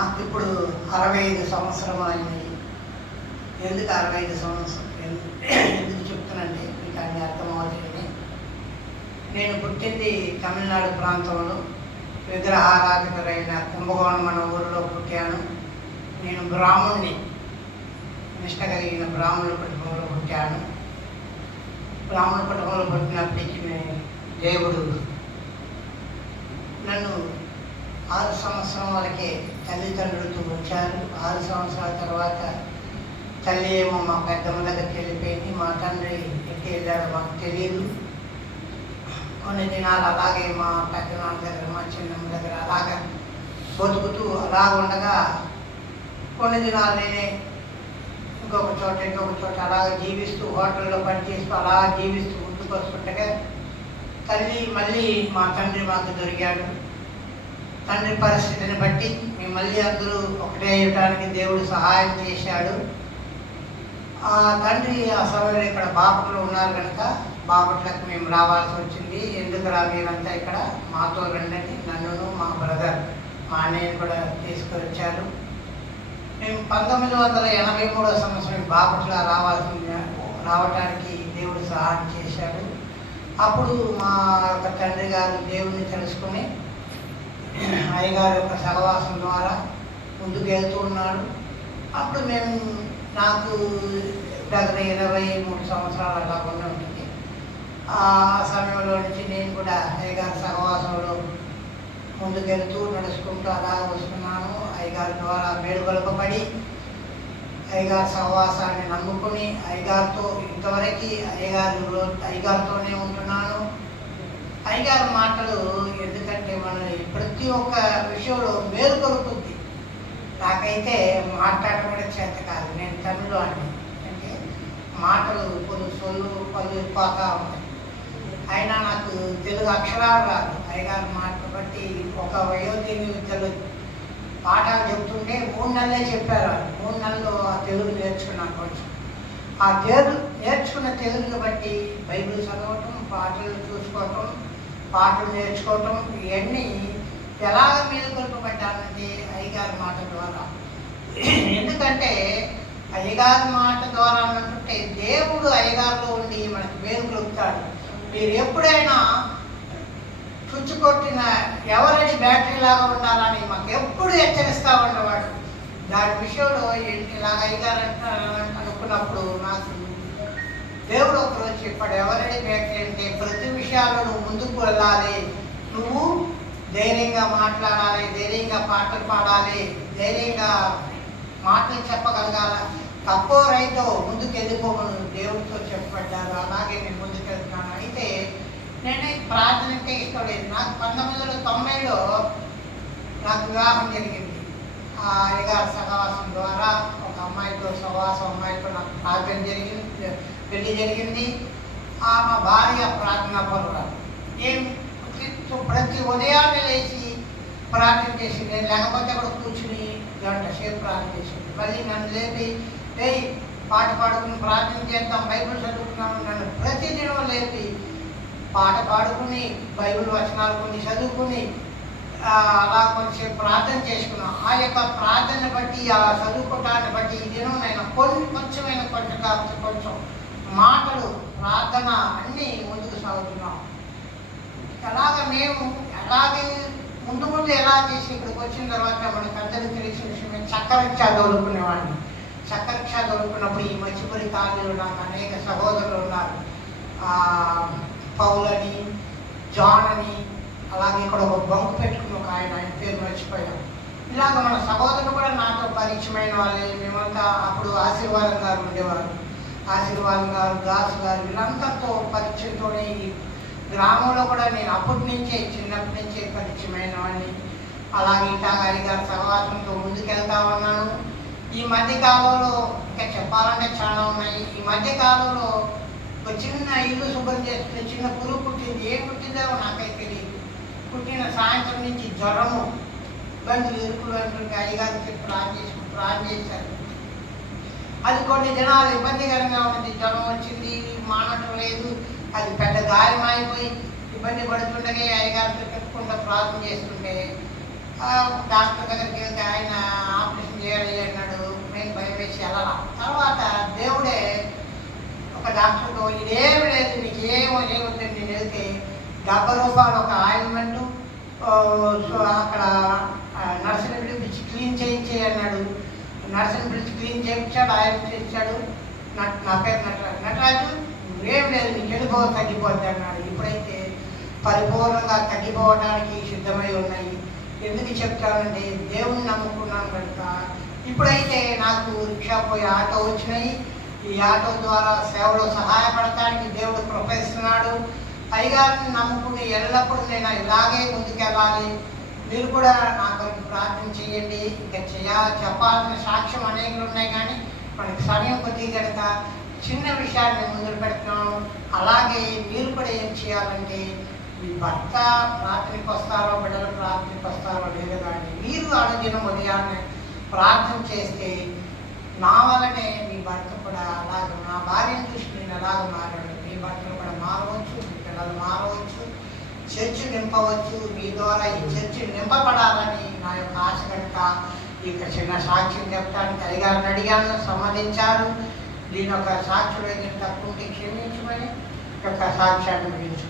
నాకు ఇప్పుడు 65 సంవత్సరం అయింది. ఎందుకు 65 సంవత్సరం ఎందుకు చెప్తానంటే మీకు అన్ని అర్థమవుతుంది. నేను పుట్టింది తమిళనాడు ప్రాంతంలో, విగ్రహారాధకులైన కుంభకోణం మన ఊరిలో పుట్టాను. నేను బ్రాహ్మణుని, నిష్ట కలిగిన బ్రాహ్మణుల కుటుంబంలో పుట్టాను. బ్రాహ్మణ కుటుంబంలో పుట్టినప్పటికీ దేవుడు నన్ను 6 సంవత్సరం వరకే తల్లిదండ్రులతో ఉంచారు. 6 సంవత్సరాల తర్వాత తల్లి ఏమో మా పెద్దమ్మ దగ్గరికి వెళ్ళిపోయింది. మా తండ్రి ఎట్టి వెళ్ళాడు మాకు తెలియదు. కొన్ని దినాలు అలాగే మా పెద్దనాన్న దగ్గర, మా చిన్నమ్మ దగ్గర అలాగా బతుకుతూ అలా ఉండగా కొన్ని దినాలు నేనే ఇంకొక చోట అలాగే జీవిస్తూ, హోటల్లో పనిచేస్తూ అలా జీవిస్తూ ముందుకు వస్తుండగా తల్లి మళ్ళీ మా తండ్రి మాకు దొరికాడు. తండ్రి పరిస్థితిని బట్టి మేము మళ్ళీ అందరూ ఒకటే అయ్యటానికి దేవుడు సహాయం చేశాడు. ఆ తండ్రి ఆ సమయంలో ఇక్కడ బాపట్లో ఉన్నారు కనుక బాపట్లకు మేము రావాల్సి వచ్చింది. ఎందుకురా మీరంతా ఇక్కడ మాతో రండి, నన్ను మా బ్రదర్ మా అన్నయ్యను కూడా తీసుకొచ్చారు. మేము 1983 సంవత్సరం బాపట్ల రావటానికి దేవుడు సహాయం చేశాడు. అప్పుడు మా యొక్క తండ్రి గారు దేవుడిని తెలుసుకుని అయ్యగారి యొక్క సహవాసం ద్వారా ముందుకు వెళ్తూ ఉన్నాడు. అప్పుడు నాకు దగ్గర 23 సంవత్సరాలు అలా ఉంటుంది. ఆ సమయంలో నుంచి నేను కూడా అయ్యగారి సహవాసంలో ముందుకెళ్తూ నడుచుకుంటూ అలా వస్తున్నాను. అయ్యగారి ద్వారా మేలుకొలపబడి అయ్యగారి సహవాసాన్ని నమ్ముకుని అయ్యగారితో ఇంతవరకు అయ్యగారితోనే ఉంటున్నాను. అయ్యగారి మాటలు ఎందుకంటే మనల్ని ప్రతి ఒక్క విషయంలో మేలుకొలుపుద్ది. నాకైతే మాట్లాడటం కూడా చేత కాదు. నేను తమిళ అని అంటే మాటలు పలు పోతా ఉంటాయి. అయినా నాకు తెలుగు అక్షరాలు రాదు. అయ్యగారి మాటలు బట్టి ఒక వయోధిని పాఠాలు చెబుతుంటే 3 నెలలే చెప్పారు. 3 నెలల్లో ఆ తెలుగు నేర్చుకున్నాను. కొంచెం ఆ నేర్చుకున్న తెలుగుని బట్టి బైబిల్ చదవటం, పాటలు చూసుకోవటం, పాటలు నేర్చుకోవటం, ఇవన్నీ ఎలాగ మేలుకొల్పబడ్డానంటే అయ్యగారి మాట ద్వారా. ఎందుకంటే అయ్యగారి మాట ద్వారా అంటే దేవుడు అయ్యగారిలో ఉండి మనకి మేలుకొలుపుతాడు. మీరు ఎప్పుడైనా చుచ్చుకొట్టిన ఎవరని బ్యాటరీ లాగా ఉండాలని మాకు ఎప్పుడు హెచ్చరిస్తూ ఉండేవాడు. దాని విషయంలో ఇలాగ అయ్యగారు అనుకున్నప్పుడు నాకు దేవుడు ఒకరోజు చెప్పాడు, ఎవరని బ్యాటరీ అంటే ప్రతి విషయాల్లో నువ్వు ముందుకు వెళ్ళాలి, నువ్వు ధైర్యంగా మాట్లాడాలి, ధైర్యంగా పాటలు పాడాలి, ధైర్యంగా మాటలు చెప్పగలగాల, తప్పో రైతో ముందుకు వెళ్ళిపోమని దేవుడితో చెప్పబడ్డారు. అలాగే నేను ముందుకు వెళ్తున్నాను. అయితే నేనే ప్రార్థన అంటే ఇష్టం లేదు. నాకు 1990లో నాకు వివాహం జరిగింది. ఆ అయ్యగారి సహవాసం ద్వారా ఒక అమ్మాయితో అమ్మాయితో నాకు ప్రార్థన పెళ్లి జరిగింది. మా భార్య ప్రార్థనా పరురాలు. ప్రతి ఉదయాన్నే లేచి ప్రార్థన చేసి, నేను లేకపోతే కూడా కూర్చుని గంట సేపు ప్రార్థన చేసింది. మళ్ళీ నన్ను లేపి పాట పాడుకుని ప్రార్థన చేద్దాం, బైబిల్ చదువుకున్నాను. నన్ను ప్రతిదినం లేపి పాట పాడుకుని బైబిల్ వచనాలు కొన్ని చదువుకుని అలా కొంచెం ప్రార్థన చేసుకున్నాను. ఆ యొక్క ప్రార్థన బట్టి, ఆ చదువుకోవటాన్ని బట్టి ఈ దినం నేను కొంచెం కాకపోతే కొంచెం మాటలు, ప్రార్థన అన్నీ ముందుకు సాగుతున్నాం. అలాగే ముందు ఎలా చేసి ఇక్కడికి వచ్చిన తర్వాత మనకు అందరికీ తెలిసిన విషయమే చక్కరక్ష చదువుకునేవాడిని. చక్కరక్ష చదువుకున్నప్పుడు ఈ మచ్చిపూరి కాలనీలో నాకు అనేక సహోదరులు ఉన్నారు. పౌలని, జాన్ అని, అలాగే ఇక్కడ ఒక బంకు పెట్టుకుని ఒక ఆయన పేరు మర్చిపోయాం. ఇలాగ మన సహోదరులు కూడా నాతో పరిచయమైన వాళ్ళే. మేమంతా అప్పుడు ఆశీర్వాదం గారు ఉండేవారు. ఆశీర్వాదం గారు, దాసు గారు, వీళ్ళందరితో పరిచయంతోనే ఈ గ్రామంలో కూడా నేను చిన్నప్పటి నుంచే పరిచయమైన వాడిని. అలాగే ఇట్లా అయ్యగారి సహవాసంతో ముందుకెళ్తా ఉన్నాను. ఈ మధ్యకాలంలో ఇంకా చెప్పాలంటే చాలా ఉన్నాయి. ఈ మధ్యకాలంలో ఒక చిన్న ఇల్లు శుభ్రం చేస్తుంటే చిన్న పురుగు పుట్టింది. ఏం పుట్టిందో నాకైతే తెలియదు. పుట్టిన సాయంత్రం నుంచి జ్వరము, గంతులు, ఎరుకులు అంటుంటే అయ్యగారికి ప్రార్థన చేశారు. అది కొన్ని దినాలు ఇబ్బందికరంగా ఉంది. జ్వరం వచ్చింది, మానటం లేదు. అది పెద్ద గాయం అయిపోయి ఇబ్బంది పడుతుండగా అయ్యగారితో చెప్పుకుంటూ ప్రార్థన చేస్తుంటే డాక్టర్ దగ్గరికి వెళ్తే ఆయన ఆపరేషన్ చేయాలి అన్నాడు. నేను భయం వేసి వెళ్ళాల. తర్వాత దేవుడే ఒక డాక్టర్తో ఇదేమి లేదు, నీకు ఏమొద్దని నేను వెళ్తే రూపాయలు ఒక ఆయిల్మెంటు, సో అక్కడ నర్సుని పిలిపించి క్లీన్ చేయించే అన్నాడు. నర్సుని పిలిచి క్లీన్ చేయించాడు, ఆయిల్మెంట్ ఇచ్చాడు. నా పేరు నటరాజు, ఏం లేదు, నీకు తగ్గిపోద్ది అన్నాడు. ఇప్పుడైతే పరిపూర్ణంగా తగ్గిపోవడానికి సిద్ధమై ఉన్నాయి. ఎందుకు చెప్తానంటే దేవుణ్ణి నమ్ముకున్నాను కనుక. ఇప్పుడైతే నాకు రిక్షా పోయి ఆటో వచ్చినాయి. ఈ ఆటో ద్వారా సేవలో సహాయపడటానికి దేవుడు కృపయిస్తున్నాడు. పైగారిని నమ్ముకుని ఎల్లప్పుడూ నేను ఇలాగే ముందుకెళ్ళాలి. మీరు కూడా నా కొరకు ప్రార్థన చేయండి. ఇంకా చెప్పాల్సిన సాక్ష్యం అనేకలు ఉన్నాయి, కానీ మనకి సమయం కొద్దిగా కనుక చిన్న విషయాన్ని ముందు పెడుతున్నాను. అలాగే మీరు కూడా ఏం చేయాలంటే, మీ భర్త ప్రార్థనకి వస్తారో, బిడ్డలు ప్రార్థనకి వస్తారో లేదు, కానీ మీరు అనుదినం ఉదయాన్నే ప్రార్థన చేస్తే నా వల్లనే మీ భర్త కూడా అలాగ, నా భార్యను చూసి నేను అలాగ మారాడు, మీ భర్తలు కూడా మారవచ్చు, మీ పిల్లలు మారవచ్చు, చర్చి నింపవచ్చు. మీ ద్వారా ఈ చర్చి నింపబడాలని నా యొక్క ఆశ కనుక ఇక చిన్న సాక్ష్యం చెప్పడానికి అయ్యగారిని అడిగాను, సమ్మతించారు. దీని యొక్క సాక్షులు ఏదైనా తక్కువ క్షమించమని యొక్క సాక్ష్యాన్ని ముగించుకున్నాను.